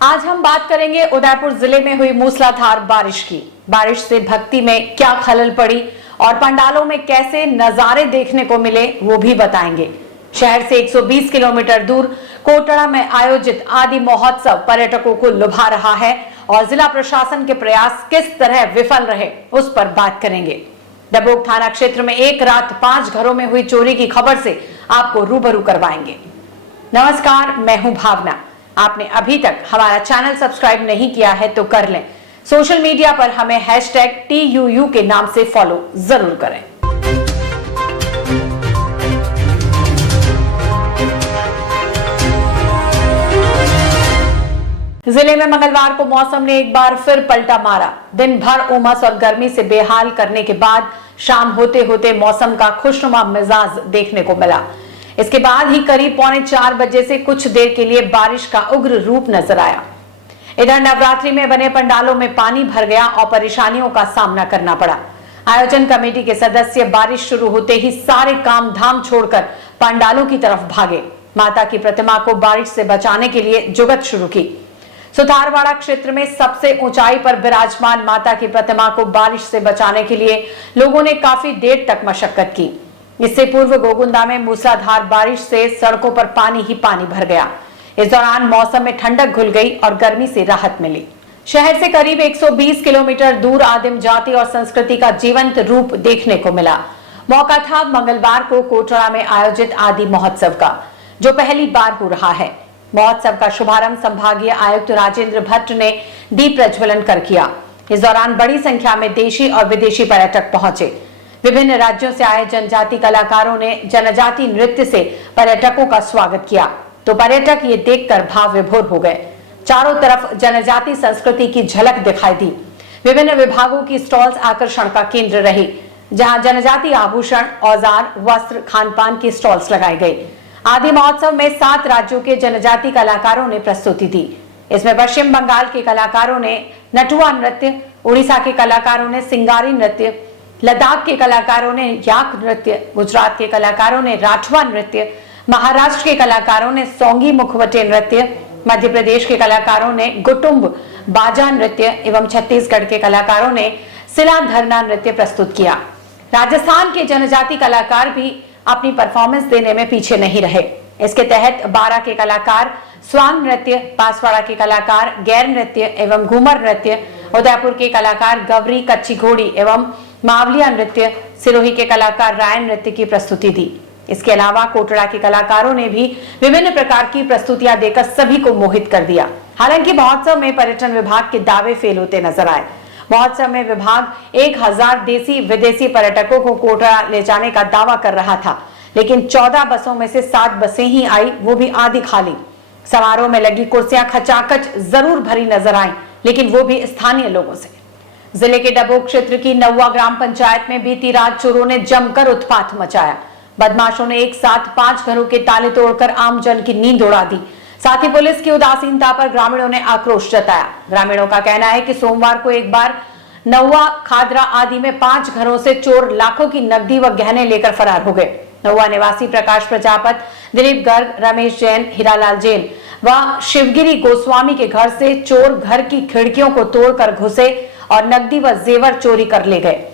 आज हम बात करेंगे उदयपुर जिले में हुई मूसलाधार बारिश की। बारिश से भक्ति में क्या खलल पड़ी और पंडालों में कैसे नजारे देखने को मिले वो भी बताएंगे। शहर से 120 किलोमीटर दूर कोटड़ा में आयोजित आदि महोत्सव पर्यटकों को लुभा रहा है और जिला प्रशासन के प्रयास किस तरह विफल रहे उस पर बात करेंगे। डबोक थाना क्षेत्र में एक रात 5 घरों में हुई चोरी की खबर से आपको रूबरू करवाएंगे। नमस्कार, मैं हूं भावना। आपने अभी तक हमारा चैनल सब्सक्राइब नहीं किया है तो कर लें। सोशल मीडिया पर हमें #TUU के नाम से फॉलो जरूर करें। जिले में मंगलवार को मौसम ने एक बार फिर पलटा मारा। दिन भर उमस और गर्मी से बेहाल करने के बाद शाम होते होते मौसम का खुशनुमा मिजाज देखने को मिला। इसके बाद ही करीब 3:45 बजे से कुछ देर के लिए बारिश का उग्र रूप नजर आया। इधर नवरात्रि में बने पंडालों में पानी भर गया और परेशानियों का सामना करना पड़ा। आयोजन कमेटी के सदस्य बारिश शुरू होते ही सारे काम धाम छोड़कर पंडालों की तरफ भागे। माता की प्रतिमा को बारिश से बचाने के लिए जुगत शुरू की। सुतारवाड़ा क्षेत्र में सबसे ऊंचाई पर विराजमान माता की प्रतिमा को बारिश से बचाने के लिए लोगों ने काफी देर तक मशक्कत की। इससे पूर्व गोगुंदा में मूसलाधार बारिश से सड़कों पर पानी ही पानी भर गया। इस दौरान मौसम में ठंडक घुल गई और गर्मी से राहत मिली। शहर से करीब 120 किलोमीटर दूर आदिम जाति और संस्कृति का जीवंत रूप देखने को मिला। मौका था मंगलवार को कोटड़ा में आयोजित आदि महोत्सव का, जो पहली बार हो रहा है। महोत्सव का शुभारंभ संभागीय आयुक्त राजेंद्र भट्ट ने दीप प्रज्वलन कर किया। इस दौरान बड़ी संख्या में देशी और विदेशी पर्यटक पहुंचे। विभिन्न राज्यों से आए जनजाति कलाकारों ने जनजाति नृत्य से पर्यटकों का स्वागत किया, तो पर्यटक ये देखकर भाव विभोर हो गए। चारों तरफ जनजाति संस्कृति की झलक दिखाई दी। विभिन्न विभागों की स्टॉल्स आकर्षण का केंद्र रही, जहां जनजाति आभूषण, औजार, वस्त्र, खानपान की स्टॉल्स लगाई गई। आदि महोत्सव में 7 राज्यों के जनजाति कलाकारों ने प्रस्तुति दी। इसमें पश्चिम बंगाल के कलाकारों ने नटुआ नृत्य, उड़ीसा के कलाकारों ने सिंगारी नृत्य, लद्दाख के कलाकारों ने याक नृत्य, गुजरात के कलाकारों ने राठवा नृत्य, महाराष्ट्र के कलाकारों ने सोंगी मुखवटे नृत्य, मध्य प्रदेश के कलाकारों ने गुटुंब बाजा नृत्य एवं छत्तीसगढ़ के कलाकारों ने सिला धरना नृत्य प्रस्तुत किया। राजस्थान के जनजाति कलाकार भी अपनी परफॉर्मेंस देने में पीछे नहीं रहे। इसके तहत बारा के कलाकार स्वांग नृत्य, बांसवाड़ा के कलाकार गैर नृत्य एवं घूमर नृत्य, उदयपुर के कलाकार गवरी, कच्ची घोड़ी एवं मावलिया नृत्य, सिरोही के कलाकार रायन नृत्य की प्रस्तुति दी। इसके अलावा कोटड़ा के कलाकारों ने भी विभिन्न प्रकार की प्रस्तुतियां देकर सभी को मोहित कर दिया। हालांकि महोत्सव में पर्यटन विभाग के दावे फेल होते नजर आए। महोत्सव में विभाग 1000 देसी विदेशी पर्यटकों को कोटड़ा ले जाने का दावा कर रहा था, लेकिन 14 बसों में से 7 बसें ही आई, वो भी आधी खाली। समारोह में लगी कुर्सियां खचाखच जरूर भरी नजर आई, लेकिन वो भी स्थानीय लोगों से। जिले के डबोक क्षेत्र की नौवा ग्राम पंचायत में बीती रात चोरों ने जमकर उत्पात मचाया। बदमाशों ने एक साथ 5 घरों के ताले तोड़कर आमजन की नींद उड़ा दी। साथ ही पुलिस की उदासीनता पर ग्रामीणों ने आक्रोश जताया। ग्रामीणों का कहना है कि सोमवार को एक बार नौवा, खादरा आदि में 5 घरों से चोर लाखों की नकदी व गहने लेकर फरार हो गए। नौवा निवासी प्रकाश प्रजापत, दिलीप गर्ग, रमेश जैन, हीरालाल जैन व शिवगिरी गोस्वामी के घर से चोर घर की खिड़कियों को तोड़कर घुसे और नकदी व जेवर चोरी कर ले गए।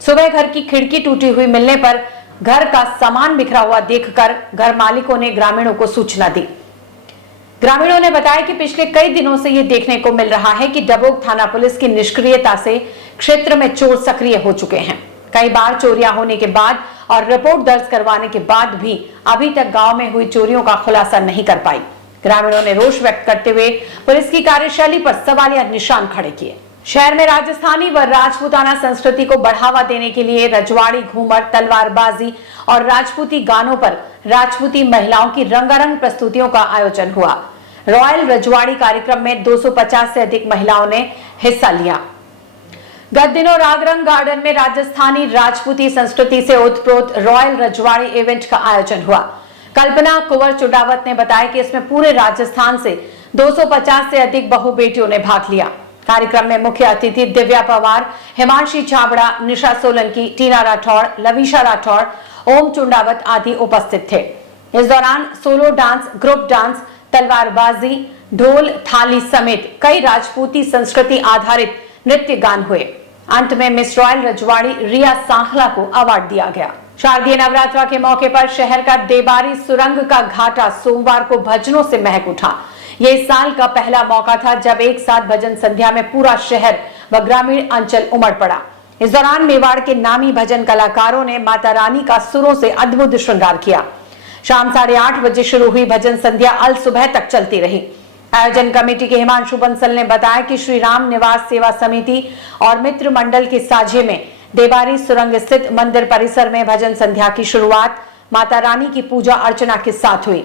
सुबह घर की खिड़की टूटी हुई मिलने पर घर का सामान बिखरा हुआ देखकर घर मालिकों ने ग्रामीणों को सूचना दी। ग्रामीणों ने बताया कि पिछले कई दिनों से ये देखने को मिल रहा है कि डबोक थाना पुलिस की निष्क्रियता से क्षेत्र में चोर सक्रिय हो चुके हैं। कई बार चोरियां होने के बाद और रिपोर्ट दर्ज करवाने के बाद भी अभी तक गांव में हुई चोरियों का खुलासा नहीं कर पाई। ग्रामीणों ने रोष व्यक्त करते हुए पुलिस की कार्यशैली पर सवालिया निशान खड़े किए। शहर में राजस्थानी व राजपूताना संस्कृति को बढ़ावा देने के लिए रजवाड़ी, घूमर, तलवारबाजी और राजपूती गानों पर राजपूती महिलाओं की रंगारंग प्रस्तुतियों का आयोजन हुआ। रॉयल रजवाड़ी कार्यक्रम में 250 से अधिक महिलाओं ने हिस्सा लिया। गत दिनों रागरंग गार्डन में राजस्थानी राजपूती संस्कृति से ओतप्रोत रॉयल रजवाड़ी इवेंट का आयोजन हुआ। कल्पना कुंवर चुडावत ने बताया कि इसमें पूरे राजस्थान से 250 से अधिक बहु बेटियों ने भाग लिया। कार्यक्रम में मुख्य अतिथि दिव्या पवार, हिमांशी छाबड़ा, निशा सोलंकी, टीना राठौड़, लविशा राठौड़, ओम चुंडावत आदि उपस्थित थे। इस दौरान सोलो डांस, ग्रुप डांस, तलवारबाजी, ढोल थाली समेत कई राजपूती संस्कृति आधारित नृत्य गान हुए। अंत में मिस रॉयल रजवाड़ी रिया सांखला को अवार्ड दिया गया। शारदीय नवरात्रा के मौके पर शहर का देबारी सुरंग का घाटा सोमवार को भजनों से महक उठा। ये इस साल का पहला मौका था जब एक साथ भजन संध्या में पूरा शहर व ग्रामीण अंचल उमड़ पड़ा। इस दौरान मेवाड़ के नामी भजन कलाकारों ने माता रानी का सुरों से अद्भुत श्रृंगार किया। शाम 8:30 बजे शुरू हुई भजन संध्या अल सुबह तक चलती रही। आयोजन कमेटी के हिमांशु बंसल ने बताया कि श्री राम निवास सेवा समिति और मित्र मंडल के साझे में देबारी सुरंग स्थित मंदिर परिसर में भजन संध्या की शुरुआत माता रानी की पूजा अर्चना के साथ हुई।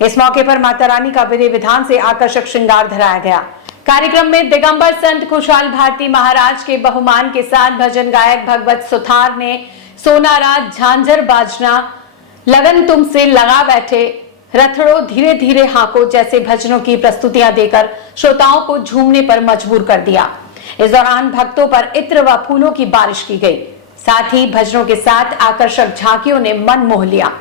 इस मौके पर माता रानी का विधि विधान से आकर्षक श्रृंगार धराया गया। कार्यक्रम में दिगंबर संत खुशहाल भारती महाराज के बहुमान के साथ भजन गायक भगवत सुथार ने सोनारा झांझर बाजना, लगन तुमसे लगा बैठे, रथड़ो धीरे धीरे हाको जैसे भजनों की प्रस्तुतियां देकर श्रोताओं को झूमने पर मजबूर कर दिया। इस दौरान भक्तों पर इत्र व फूलों की बारिश की गई। साथ ही भजनों के साथ आकर्षक झांकियों ने मन मोह लिया।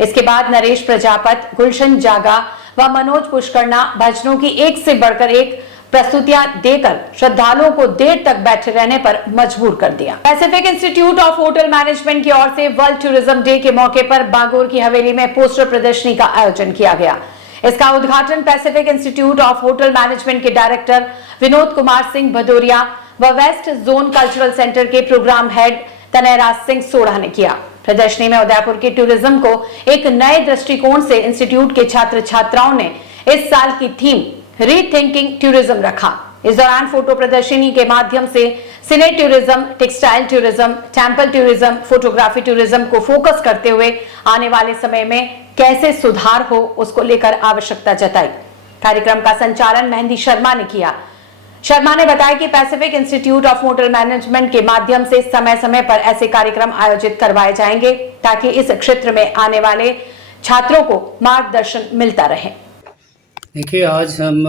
इसके बाद नरेश प्रजापत, गुलशन जागा व मनोज पुष्करना भजनों की एक से बढ़कर एक प्रस्तुतियां देकर श्रद्धालुओं को देर तक बैठे रहने पर मजबूर कर दिया। Pacific institute of hotel management की ओर से वर्ल्ड टूरिज्म डे के मौके पर बागोर की हवेली में पोस्टर प्रदर्शनी का आयोजन किया गया। इसका उद्घाटन Pacific institute of hotel management के डायरेक्टर विनोद कुमार सिंह भदौरिया व वेस्ट जोन कल्चरल सेंटर के प्रोग्राम हेड तनयराज सिंह सोढ़ा ने किया। प्रदर्शनी में उदयपुर के टूरिज्म को एक नए दृष्टिकोण से इंस्टीट्यूट के छात्र छात्राओं ने इस साल की थीम रीथिंकिंग टूरिज्म रखा। इस दौरान फोटो प्रदर्शनी के माध्यम से cine tourism, textile tourism, temple tourism, photography tourism को फोकस करते हुए आने वाले समय में कैसे सुधार हो उसको लेकर आवश्यकता जताई। कार्यक्रम का संचालन मेहंदी शर्मा ने किया। शर्मा ने बताया कि Pacific institute of hotel management के माध्यम से समय समय पर ऐसे कार्यक्रम आयोजित करवाए जाएंगे ताकि इस क्षेत्र में आने वाले छात्रों को मार्गदर्शन मिलता रहे। देखिए, आज हम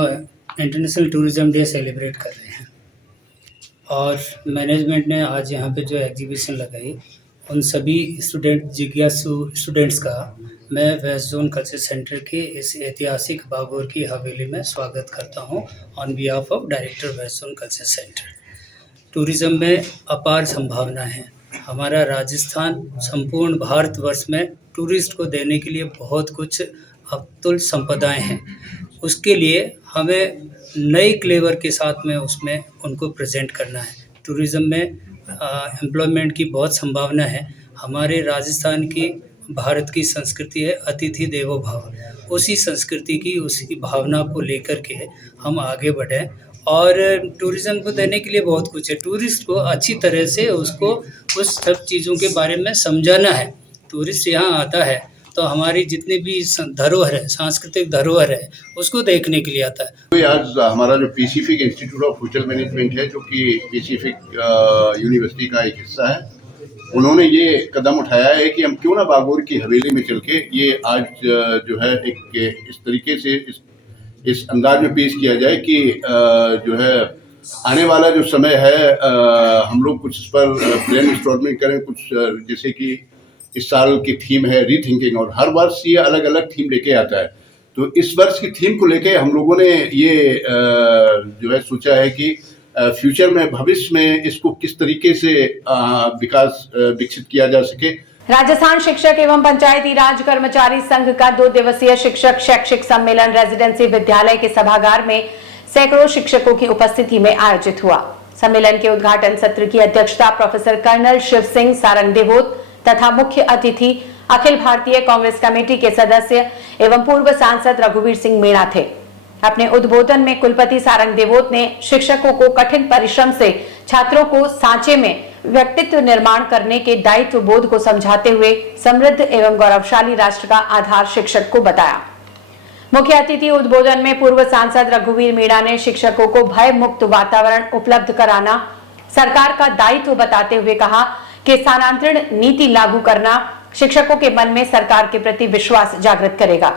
इंटरनेशनल टूरिज्म डे सेलिब्रेट कर रहे हैं और मैनेजमेंट ने आज यहाँ पे जो एग्जीबिशन लगाई उन सभी जिज्ञासु स्टूडेंट्स का मैं वेस्ट जोन कल्चर सेंटर के इस ऐतिहासिक बागोर की हवेली में स्वागत करता हूँ on behalf of director west zone culture centre. Tourism में अपार संभावना है। हमारा राजस्थान संपूर्ण भारतवर्ष में टूरिस्ट को देने के लिए बहुत कुछ अतुल संपदाएं हैं। उसके लिए हमें नए क्लेवर के साथ में उसमें उनको प्रेजेंट करना है। टूरिज़्म में एम्प्लॉयमेंट की बहुत संभावना है। हमारे राजस्थान की भारत की संस्कृति है अतिथि देवो भव। उसी संस्कृति की उसी भावना को लेकर के हम आगे बढ़ें और टूरिज़्म को देने के लिए बहुत कुछ है। टूरिस्ट को अच्छी तरह से उसको उस सब चीज़ों के बारे में समझाना है। टूरिस्ट यहाँ आता है तो हमारी जितनी भी धरोहर है, सांस्कृतिक धरोहर है, उसको देखने के लिए आता है। तो आज हमारा जो Pacific institute of hotel management है, जो कि पैसिफिक यूनिवर्सिटी का एक हिस्सा है, उन्होंने ये कदम उठाया है कि हम क्यों ना बागोर की हवेली में चल के ये आज जो है एक इस तरीके से इस अंदाज में पेश किया जाए कि जो है आने वाला जो समय है हम लोग कुछ इस पर ब्रेनस्टॉर्मिंग करें। कुछ जैसे कि इस साल की थीम है रीथिंकिंग और हर वर्ष ये अलग अलग थीम लेके आता है। तो इस वर्ष की थीम को लेके हम लोगों ने ये जो है सोचा है कि फ्यूचर में, भविष्य में इसको किस तरीके से विकसित किया जा सके। राजस्थान शिक्षक एवं पंचायती राज कर्मचारी संघ का 2 दिवसीय शिक्षक शैक्षिक सम्मेलन रेजिडेंसी विद्यालय के सभागार में सैकड़ों शिक्षकों की उपस्थिति में आयोजित हुआ। सम्मेलन के उद्घाटन सत्र की अध्यक्षता प्रोफेसर कर्नल शिव सिंह सारंग देवोत तथा मुख्य अतिथि अखिल भारतीय कांग्रेस कमेटी के सदस्य एवं पूर्व सांसद रघुवीर सिंह मीणा थे। अपने उद्बोधन में कुलपति सारंग देवोत ने शिक्षकों को कठिन परिश्रम से छात्रों को सांचे में व्यक्तित्व निर्माण करने के दायित्व बोध को समझाते हुए समृद्ध एवं गौरवशाली राष्ट्र का आधार शिक्षक को बताया। मुख्य अतिथि उद्बोधन में पूर्व सांसद रघुवीर मीणा ने शिक्षकों को भय मुक्त वातावरण उपलब्ध कराना सरकार का दायित्व बताते हुए कहा कि स्थानांतरण नीति लागू करना शिक्षकों के मन में सरकार के प्रति विश्वास जागृत करेगा।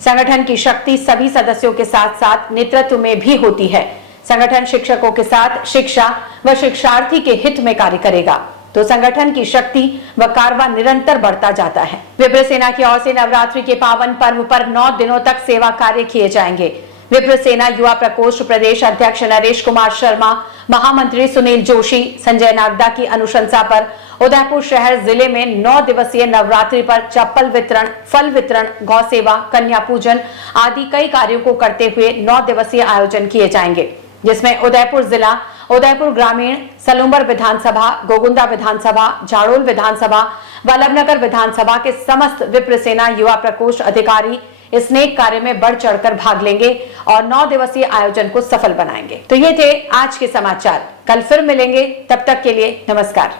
संगठन की शक्ति सभी सदस्यों के साथ साथ नेतृत्व में भी होती है। संगठन शिक्षकों के साथ शिक्षा व शिक्षार्थी के हित में कार्य करेगा तो संगठन की शक्ति व कारवा निरंतर बढ़ता जाता है। विप्र सेना की ओर से नवरात्रि के पावन पर्व पर 9 दिनों तक सेवा कार्य किए जाएंगे। विप्र सेना युवा प्रकोष्ठ प्रदेश अध्यक्ष नरेश कुमार शर्मा, महामंत्री सुनील जोशी, संजय नागदा की अनुशंसा पर उदयपुर शहर जिले में 9 दिवसीय नवरात्रि पर चप्पल वितरण, फल वितरण, गौ सेवा, कन्या पूजन आदि कई कार्यों को करते हुए 9 दिवसीय आयोजन किए जाएंगे, जिसमें उदयपुर जिला, उदयपुर ग्रामीण, सलूम्बर विधानसभा, गोगुंदा विधानसभा, झाड़ोल विधानसभा, वल्लभनगर विधानसभा के समस्त विप्र सेना युवा प्रकोष्ठ अधिकारी इस नेक कार्य में बढ़ चढ़कर भाग लेंगे और 9 दिवसीय आयोजन को सफल बनाएंगे। तो ये थे आज के समाचार। कल फिर मिलेंगे, तब तक के लिए नमस्कार।